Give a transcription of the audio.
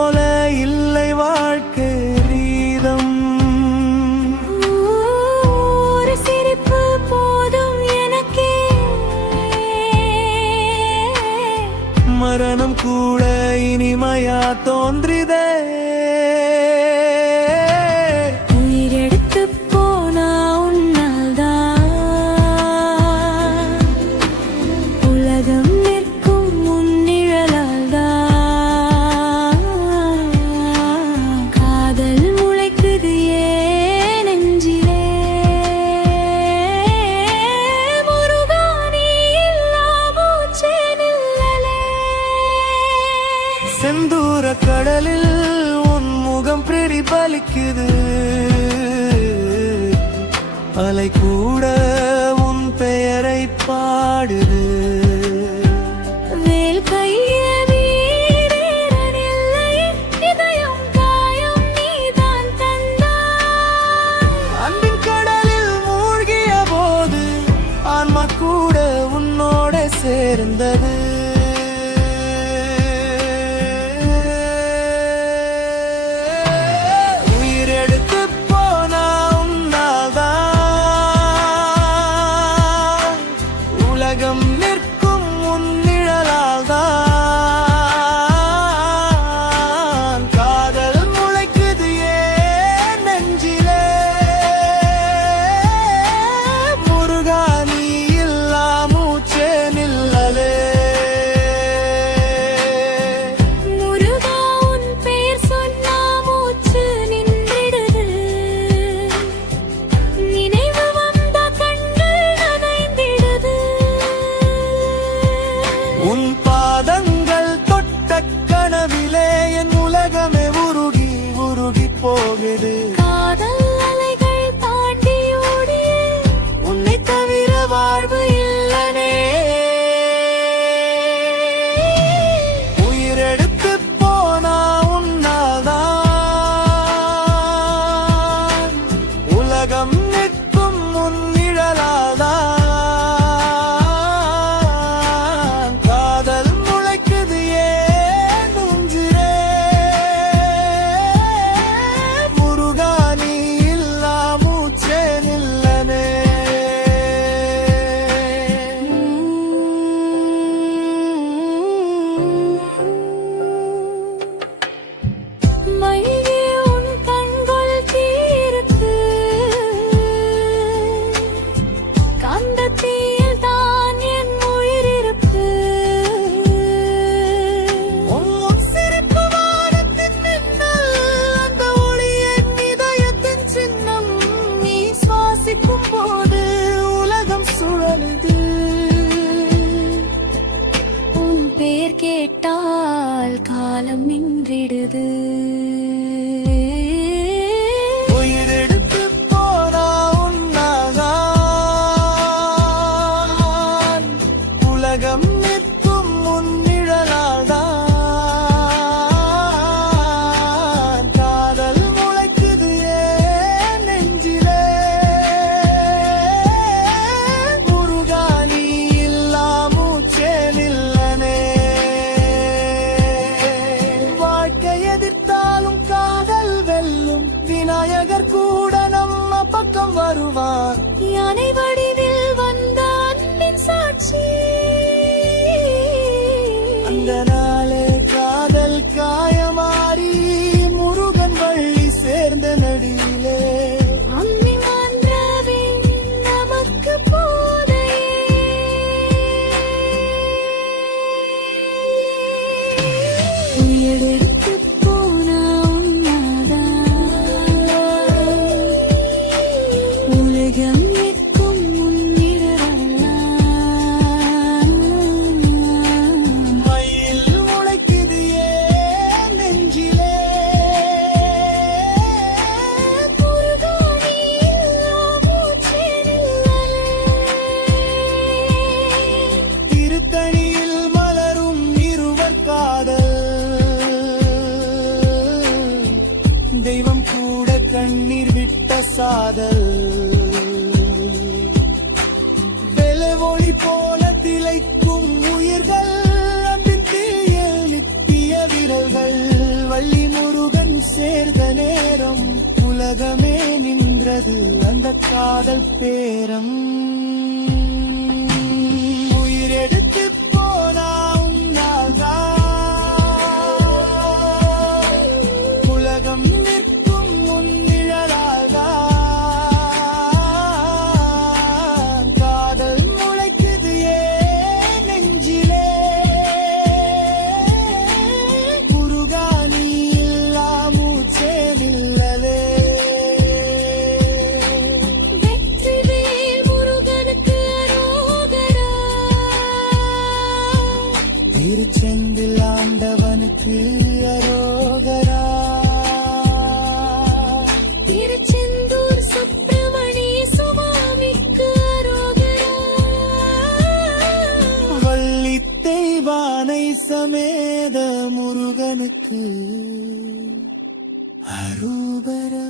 போல இல்லை வாழ்க்கை ரீதம். ஒரு சிரிப்பு போதும் எனக்கே, மரணம் கூட இனிமையா தோன்றிதே. உயிரெடுத்து போனா உன்னால்தான் உலகம் நிற்கும் முன்னிழலால்தான். காதல் முளைக்குது ஏன் நெஞ்சிலே, முருகா நீ இல்லா மூச்சே நில்லலே. செந்தூர கடலில் உன் முகம் பிரதிபலிக்குது, அலை கூட உன் பெயரை பாடுது. வேல் கையில் வீரன் இல்லை, இதயம் காயம் நீதான் தந்தாய். அன்பின் கடலில் மூழ்கிய போது ஆன்மா கூட உன்னோட சேர்ந்தது. உயிரெடுத்து போனா உன்னால்தான் உலகம் நிற்கும் முன்னிழலால்தான். காதல் முளைக்குது ஏன் நெஞ்சிலே, முருகா நீ இல்லா மூச்சே நில்லலே. முருகா உன் பெயர் சொன்னா மூச்சு நின்றிடுது, நினைவு வந்த கண்கள் நனைந்திடுது. உன் பாதங்கள் தொட்ட கனவிலே என் உலகமே உருகி உருகி போகுது. காதல் அலைகள் தாண்டி ஓடி உன்னை தவிர வாழ்வு இல்லனே. உயிரெடுத்து போனா உன்னால்தான் உலகம் நிற்கும் முன்னிழலால்தான். காதல் முளைக்குது ஏன் நெஞ்சிலே, முருகா நீ இல்லா மூச்சே நில்லனே. மல்லிகை உன் கண்கள் தீருக்கு, காந்தத்தில் தான் என் உயிரிருக்கு. உன் சிரிப்பு வானத்தின் மின்னல், அந்த ஒளி என் இதயத்தின் சின்னம். நீ சுவாசிக்கும் போது உலகம் சுழலுது. உன் பேர் கேட்டால் காலம் நின்றிடுது. உயிரெடுத்து போனா உன்னால்தான் உலகம் நிற்கும் முன்னிழலால்தான். காதல் முளைக்குது ஏன் நெஞ்சிலே, முருகா நீ இல்லா மூச்சே நில்லனே. வாழ்க்கை எதிர்த்தாலும் காதல் வெல்லும், விநாயகர் கூட நம்ம பக்கம் வருவார். யானை வடிவில் வந்த அன்பின் சாட்சி, அந்த நாளே காதல் காயமாறி முருகன் வள்ளி சேர்ந்த நடியிலே. அம்மி மாந்திரவே நமக்கு போதையே. உயிரெடுத்து போனா உன்னாதான் உலகம் நிற்கும் முன்னிழலால்தான். மயில் முளைக்குது ஏன் நெஞ்சிலே, முருகா நீ இல்லா மூச்சே நில்லலே. திருத்தணியில் மலரும் இருவர் காதல், தெய்வம் கூட கண்ணீர் விட்ட சாதல். வெள்ளை போல திளைக்கும் உயிர்கள், அன்பின் தீயில் நித்திய விரல்கள். வள்ளி சேர்ந்த நேரம் உலகமே நின்றது அந்த காதல் பேரம். உயிரெடுத்து போனா உன்னால்தான் உலகம் நிற்கும் உன் நிழலால்தான். காதல் முளைக்குது ஏன் நெஞ்சிலே குருகானி இல்லா மூச்சே நில்லலே. வெற்றிவேல் முருகனுக்கு அரோகரா. திருச்செந்தில் ஆண்டவனுக்கு அரோகரா. திருச்செந்தூர் சுப்பிரமணிய சுவாமிக்கு அரோகரா. வள்ளி தெய்வானை சமேத முருகனுக்கு அரூபரா.